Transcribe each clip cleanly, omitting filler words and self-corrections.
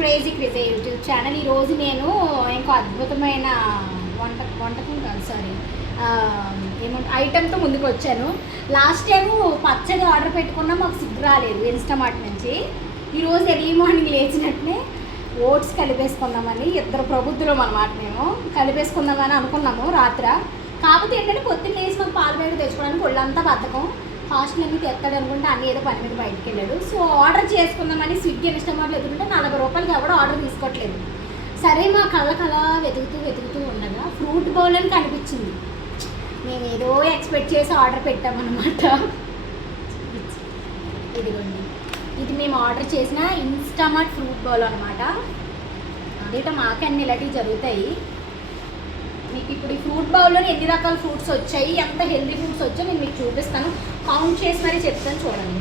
Crazy crazy YouTube channel. ఈరోజు నేను ఇంకో అద్భుతమైన వంటకం కాదు సారీ ఏమంటే ఐటెంతో ముందుకు వచ్చాను. లాస్ట్ టైము పచ్చగా ఆర్డర్ పెట్టుకున్నా మాకు సిగ్గు రాలేదు ఇన్స్టామార్ట్ నుంచి. ఈరోజు ఎర్లీ మార్నింగ్ లేచినట్టునే ఓట్స్ కలిపేసుకుందామని ఇద్దరు ప్రబుద్ధులం అన్నమాట. మేము కలిపేసుకుందామని అనుకున్నాము రాత్ర. కాకపోతే ఏంటంటే పొద్దున్న లేచి మాకు పాలు బయట తెచ్చుకోవడానికి ఒళ్ళంతా బద్ధకం. హాస్టల్ అన్ని తెస్తాడు అనుకుంటే అన్నీ ఏదో పని మీద బయటకు వెళ్ళాడు. సో ఆర్డర్ చేసుకుందామని స్విగ్గీ ఇన్స్టామార్ట్లో ఎదుగుతుంటే 40 రూపాయలకి ఎవడో ఆర్డర్ తీసుకోవట్లేదు. సరే మా కళ్ళకలా వెతుకుతూ ఉండగా ఫ్రూట్ బౌల్ అని కనిపించింది. మేము ఏదో ఎక్స్పెక్ట్ చేసి ఆర్డర్ పెట్టామన్నమాట. ఇదిగోండి, ఇది మేము ఆర్డర్ చేసిన ఇన్స్టామార్ట్ ఫ్రూట్ బౌల్ అనమాట. అదేటో మాకే అన్ని ఇలాంటివి జరుగుతాయి. మీకు ఇప్పుడు ఈ ఫ్రూట్ బౌల్లో ఎన్ని రకాల ఫ్రూట్స్ వచ్చాయి, ఎంత హెల్దీ ఫ్రూట్స్ వచ్చాయో నేను మీకు చూపిస్తాను. కౌంట్ చేసి మరీ చెప్తాను, చూడండి.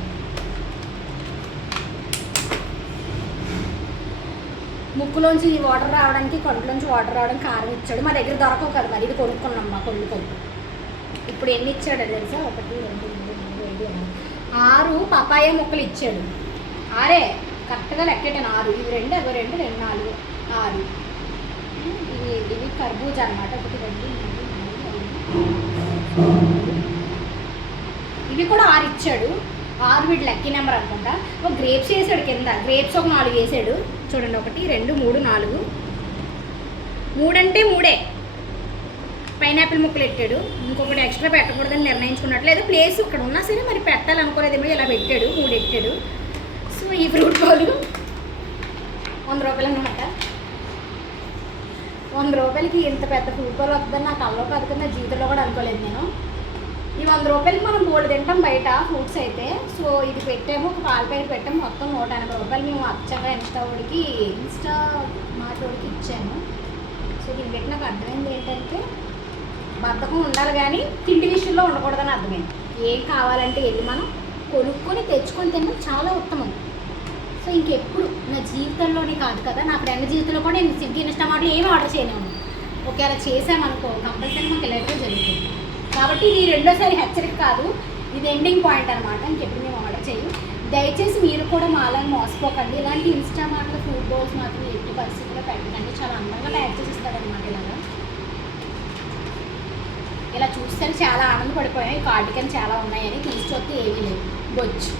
ముక్కులోంచి వాటర్ రావడానికి, కంట్లోంచి వాటర్ రావడానికి కారం ఇచ్చాడు. మా దగ్గర దొరకవు కదా, మరి ఇది కొనుక్కున్నాం మా కొళ్ళు. ఇప్పుడు ఎన్ని ఇచ్చాడు తెలుసా? 1 2 3 4 5 6 పపాయ ముక్కలు ఇచ్చాడు. 6 కరెక్ట్గా లెక్కెట్టాను. 6 ఇవి 2 అవి 2 2 4 6. ఇవి కర్బూజా అనమాట. 1 2 3 4 ఇవి కూడా 6 ఇచ్చాడు. 6 వీడు లక్కీ నెంబర్ అనుకుంటా. ఒక గ్రేప్స్ వేసాడు కింద. గ్రేప్స్ ఒక 4 వేసాడు. చూడండి, 1 2 3 4 3 అంటే 3. పైనాపిల్ ముక్కలు పెట్టాడు. ఇంకొకటి ఎక్స్ట్రా పెట్టకూడదని నిర్ణయించుకున్నట్లేదు. ప్లేస్ ఇక్కడ ఉన్నా సరే మరి పెట్టాలనుకోలేదేమో, ఇలా పెట్టాడు. 3 పెట్టాడు. సో ఈ ఫ్రూట్ బౌల్ 100 రూపాయలు అన్నమాట. 100 రూపాయలకి ఇంత పెద్ద ఫ్రూట్ బౌల్ వస్తుందని నాకు అల్లో పథకం నా జీవితంలో కూడా అనుకోలేదు నేను. ఈ 100 రూపాయలకి మనం 3 తింటాం బయట ఫ్రూట్స్ అయితే. సో ఇది పెట్టాము, ఒక పాల ప్యాకెట్ పెట్టాము, మొత్తం 180 రూపాయలు మేము అచ్చగా ఇన్స్టా మార్ట్ వాడికి ఇచ్చాము. సో దీన్ని పెట్టి నాకు అర్థమైంది ఏంటంటే బద్ధకం ఉండాలి కానీ తిండి విషయంలో ఉండకూడదని అర్థమైంది. ఏం కావాలంటే వెళ్ళి మనం కొనుక్కొని తెచ్చుకొని తినడం చాలా ఉత్తమం. సో ఇంకెప్పుడు నా జీవితంలోనే కాదు కదా, నా ఫ్రెండ్ జీవితంలో కూడా నేను స్విగ్గీ ఇన్స్టామార్ట్లో ఏమి ఆర్డర్ చేయలేము. ఒకవేళ చేసామనుకో కంపల్సరీ మాకు ఇలాంటిగా జరుగుతుంది. కాబట్టి ఇది రెండోసారి హెచ్చరిక కాదు, ఇది ఎండింగ్ పాయింట్ అనమాట. ఇంకెప్పుడు మేము ఆర్డర్ చేయం. దయచేసి మీరు కూడా మాలని మోసపోకండి. ఇలాంటి ఇన్స్టామార్ట్లో ఫ్రూట్ బౌల్స్ మాత్రం ఎట్టి పరిస్థితుల్లో పెట్టకండి. చాలా అందంగా తయారు చేసి ఇస్తాడనమాట. ఇలా చూస్తే చాలా ఆనందపడిపోయాం. ఈ కార్డికన్ చాలా ఉన్నాయని, తీసి చూస్తే ఏమీ లేవు. బొచ్చు